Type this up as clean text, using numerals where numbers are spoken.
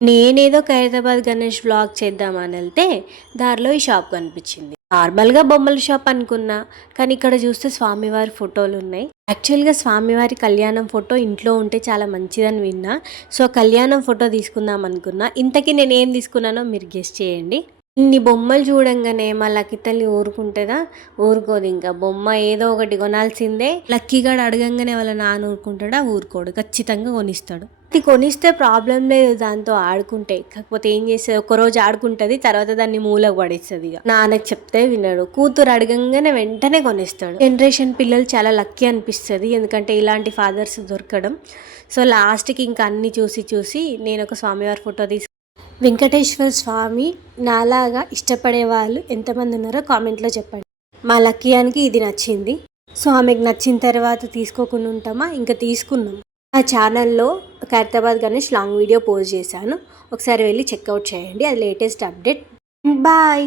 నేనేదో ఖైరతాబాద్ గణేష్ వ్లాగ్ చేద్దామని వెళ్తే దారిలో ఈ షాప్ కనిపించింది. నార్మల్గా బొమ్మల షాప్ అనుకున్నా, కానీ ఇక్కడ చూస్తే స్వామివారి ఫోటోలు ఉన్నాయి. యాక్చువల్గా స్వామివారి కళ్యాణం ఫోటో ఇంట్లో ఉంటే చాలా మంచిదని విన్నా. సో కళ్యాణం ఫోటో తీసుకుందాం అనుకున్నా. ఇంతకీ నేను ఏం తీసుకున్నానో మీరు గెస్ చేయండి. ఇన్ని బొమ్మలు చూడంగానే మా లక్కీ తల్లి ఊరుకుంటుందా? ఊరుకోదు. ఇంకా బొమ్మ ఏదో ఒకటి కొనాల్సిందే. లక్కీగాడు అడగంగానే వాళ్ళ నాన్న ఊరుకుంటాడా? ఊరుకోడు. ఖచ్చితంగా కొనిస్తాడు. అది కొనిస్తే ప్రాబ్లం లేదు దాంతో ఆడుకుంటే. కాకపోతే ఏం చేస్తుంది, ఒకరోజు ఆడుకుంటుంది, తర్వాత దాన్ని మూలకు పడేస్తుంది. ఇక నాన్నకి చెప్తే వినడు. కూతురు అడగంగానే వెంటనే కొనిస్తాడు. జనరేషన్ పిల్లలు చాలా లక్కీ అనిపిస్తుంది, ఎందుకంటే ఇలాంటి ఫాదర్స్ దొరకడం. సో లాస్ట్కి ఇంకా అన్ని చూసి చూసి నేను ఒక స్వామివారి ఫోటో తీసుకు. వెంకటేశ్వర స్వామి నాలాగా ఇష్టపడే వాళ్ళు ఎంతమంది ఉన్నారో కామెంట్లో చెప్పండి. మా లక్కీయానికి ఇది నచ్చింది. సో ఆమెకు నచ్చిన తర్వాత తీసుకోకుండా ఉంటామా? ఇంకా తీసుకున్నాం. నా ఛానల్లో Khairatabad Ganesh long video post చేశాను, ఒకసారి వెళ్ళి చెక్అవుట్ చేయండి. అది లేటెస్ట్ అప్డేట్. బాయ్.